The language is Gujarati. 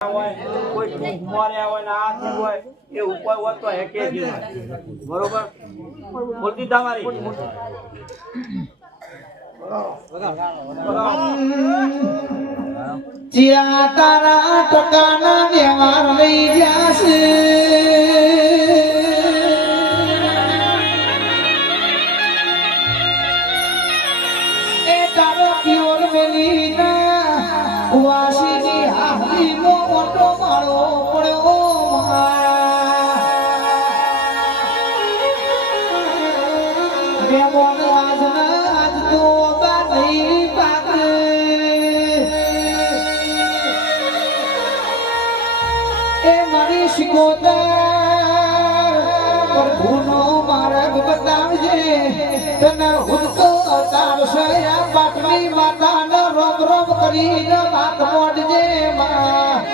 કોઈ ઘુમાર્યા હોય ને આ થયું હોય એ ઉપર હોત તો હેકે જ બરોબર બોલતી તમારી જ્યાં તારા ટકાના વ્યવહાર લઈ ગયા છે એ તારો પ્યોર મેલીના વાસીની હાથીનો મોટો માળો પડ્યો રેમોન આજના આજ તો બાની પાકે એ મારી શિકોતર પ્રભુનો માર્ગ બતાવજે તને હુદકો અવતાર છે આ પાટલી માતાનો રોમ રોમ કરીને વાત મોડજે માં